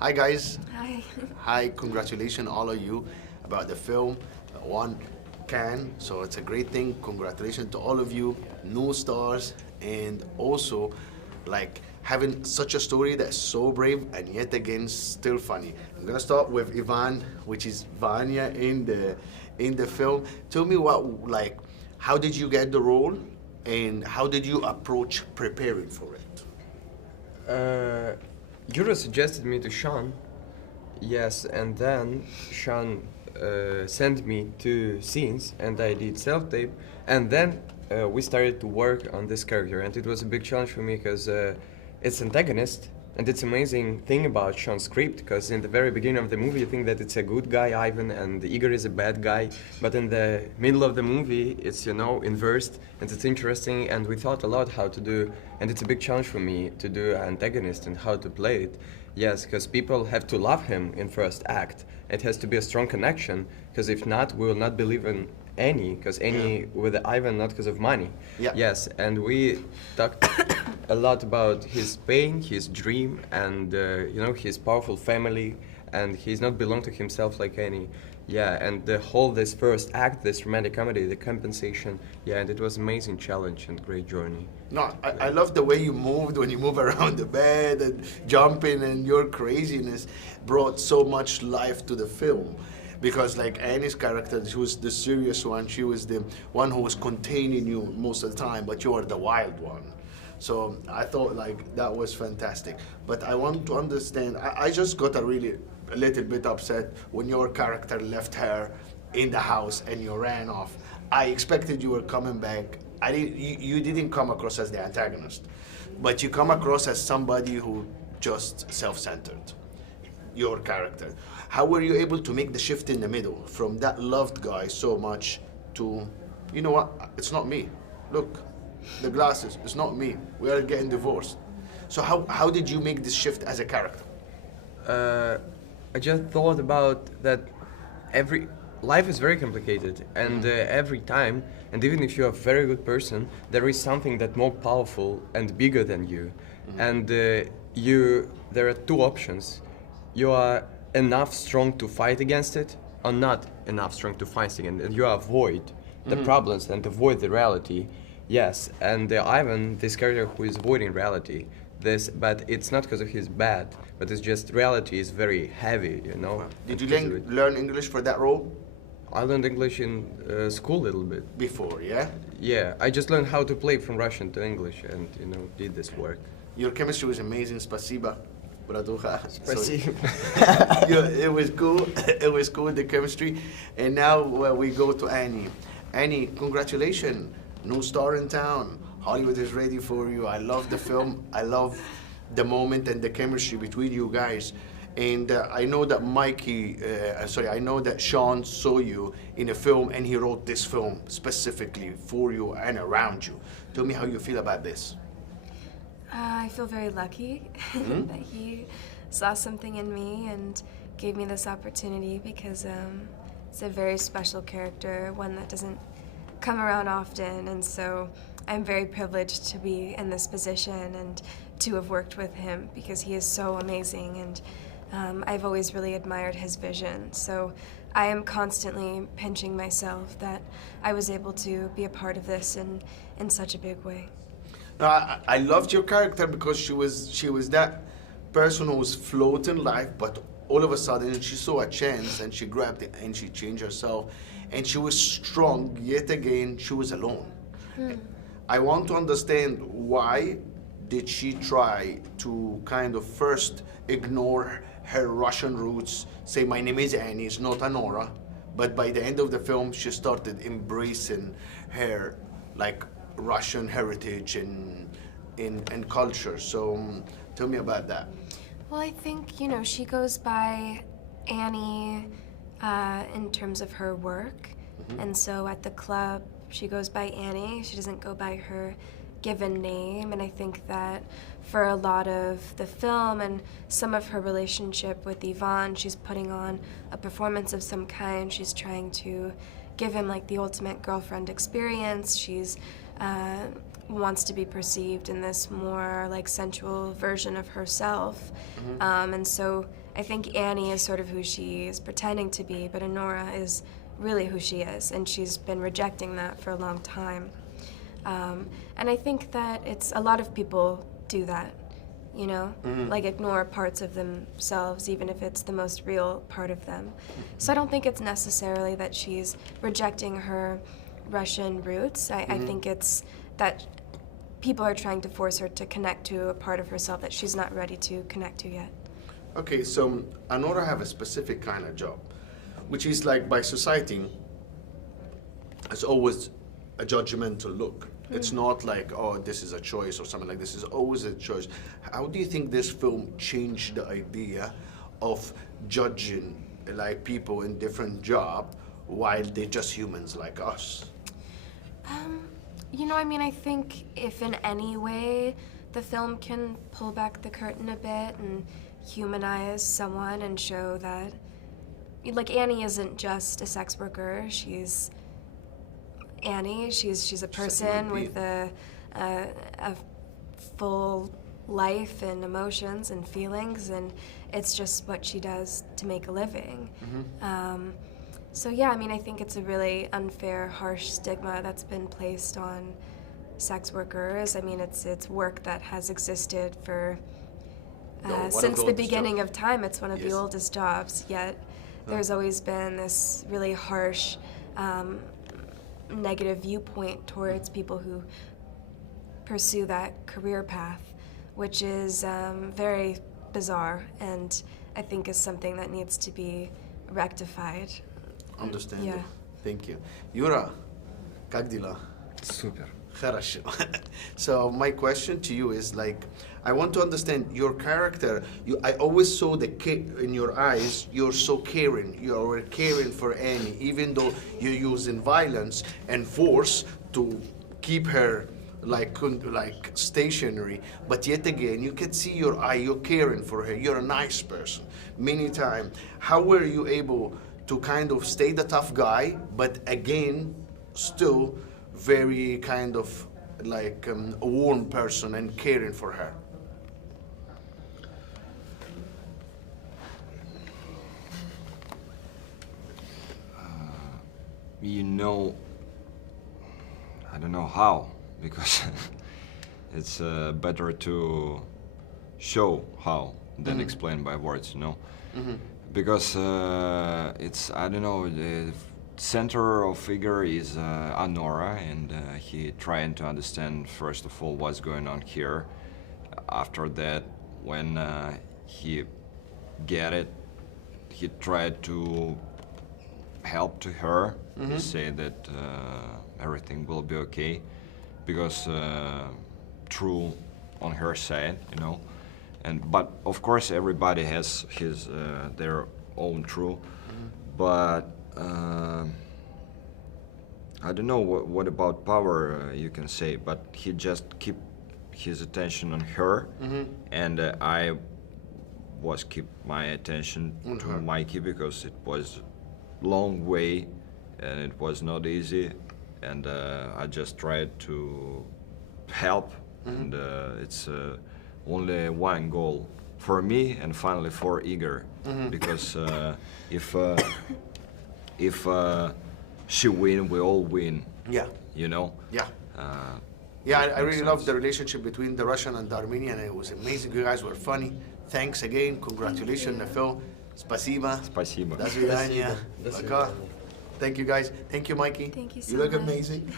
Hi guys. Hi. Hi, congratulations all of you about the film. One can, so it's a great thing. Congratulations to all of you, new stars, and also like having such a story that's so brave and yet again still funny. I'm gonna start with Ivan, which is Vanya in the film. Tell me what like how did you get the role and how did you approach preparing for it? Uh, Yura suggested me to Sean, yes, and then Sean sent me two scenes, and I did self-tape, and then we started to work on this character, and it was a big challenge for me because it's antagonist, and it's amazing thing about Sean's script, because in the very beginning of the movie you think that it's a good guy, Ivan, and Igor is a bad guy, but in the middle of the movie it's, inversed, and it's interesting, and we thought a lot how to do, and it's a big challenge for me to do an antagonist and how to play it. Yes, because people have to love him in first act. It has to be a strong connection, because if not, we will not believe in Annie, because Annie with Ivan, not because of money. Yeah. Yes, and we talked a lot about his pain, his dream, and his powerful family, and he's not belong to himself like Annie. Yeah, and this first act, this romantic comedy, the compensation, yeah, and it was amazing challenge and great journey. No, I love the way you moved when you move around the bed and jumping, and your craziness brought so much life to the film. Because like Annie's character, she was the serious one, she was the one who was containing you most of the time, but you are the wild one. So I thought like that was fantastic. But I want to understand, I just got a little bit upset when your character left her in the house and you ran off. I expected you were coming back. You didn't come across as the antagonist, but you come across as somebody who just self-centered, your character. How were you able to make the shift in the middle from that loved guy so much to, you know what, it's not me. Look, the glasses, it's not me. We are getting divorced. So how did you make this shift as a character? I just thought about that life is very complicated, and every time, and even if you're a very good person, there is something that more powerful and bigger than you. And there are two options. You are enough strong to fight against it, or not enough strong to fight against it, and you avoid the problems and avoid the reality. Yes, and Ivan, this character who is avoiding reality, but it's not because of his bad, but it's just reality is very heavy, Did you learn English for that role? I learned English in school a little bit. Before, yeah? Yeah, I just learned how to play from Russian to English and, did this work. Your chemistry was amazing, spasiba. Bratucha. Спасибо. Yeah, it was cool. It was cool, the chemistry. And now we go to Annie. Annie, congratulations. New star in town. Hollywood is ready for you. I love the film. I love the moment and the chemistry between you guys. And I know that I know that Sean saw you in a film and he wrote this film specifically for you and around you. Tell me how you feel about this. I feel very lucky that he saw something in me and gave me this opportunity because it's a very special character, one that doesn't come around often, and so I'm very privileged to be in this position and to have worked with him because he is so amazing, and I've always really admired his vision. So I am constantly pinching myself that I was able to be a part of this in such a big way. No, I loved your character because she was that person who was floating life, but all of a sudden she saw a chance and she grabbed it and she changed herself, and she was strong. Yet again, she was alone. I want to understand why did she try to kind of first ignore her Russian roots, say my name is Annie, it's not Anora, but by the end of the film she started embracing her like Russian heritage and culture. So tell me about that. Well, I think, she goes by Annie in terms of her work. And so at the club, she goes by Annie. She doesn't go by her given name. And I think that for a lot of the film and some of her relationship with Ivan, she's putting on a performance of some kind. She's trying to give him like the ultimate girlfriend experience. She's wants to be perceived in this more like sensual version of herself. And so I think Annie is sort of who she is pretending to be, but Anora is really who she is, and she's been rejecting that for a long time. And I think that a lot of people do that, you know, like ignore parts of themselves, even if it's the most real part of them. So I don't think it's necessarily that she's rejecting her Russian roots. I think it's that people are trying to force her to connect to a part of herself that she's not ready to connect to yet. Okay, so Anora have a specific kind of job, which is like by society, it's always a judgmental look. It's not like, oh, this is a choice or something like this. It's always a choice. How do you think this film changed the idea of judging like people in different job while they're just humans like us? You know, I mean, I think if in any way the film can pull back the curtain a bit and humanize someone and show that, like, Annie isn't just a sex worker. She's Annie. She's a person with a full life and emotions and feelings, and it's just what she does to make a living. So yeah, I mean, I think it's a really unfair, harsh stigma that's been placed on sex workers. I mean, it's work that has existed for since the beginning of time. It's one of the oldest jobs, yet there's always been this really harsh, negative viewpoint towards people who pursue that career path, which is very bizarre, and I think is something that needs to be rectified. Understand. Yeah. Thank you. Yura, как дела? Super. Хорошо. So my question to you is like, I want to understand your character. I always saw in your eyes, you're so caring. You're caring for Annie, even though you're using violence and force to keep her like stationary. But yet again, you can see your eye, you're caring for her. You're a nice person. Many times, how were you able to kind of stay the tough guy, but again, still very kind of like a warm person and caring for her? You know, I don't know how, because it's better to show how than explain by words, you know? Because it's, I don't know, the center of figure is Anora, and he trying to understand first of all what's going on here. After that, when he get it, he tried to help to her. He say that everything will be okay, because true on her side, you know. But of course everybody has his their own true, but I don't know what about power you can say, but he just keep his attention on her, and I was keep my attention to Mikey, because it was long way and it was not easy, and I just tried to help, and it's only one goal for me and finally for Igor, because if she win, we all win. Yeah. You know. Yeah. Yeah, I really love the relationship between the Russian and the Armenian. It was amazing. You guys were funny. Thanks again. Congratulations, Phil. Spasiba. Спасибо. До свидания. Пока. Thank you, guys. Thank you, Mikey. Thank you so You look much. amazing.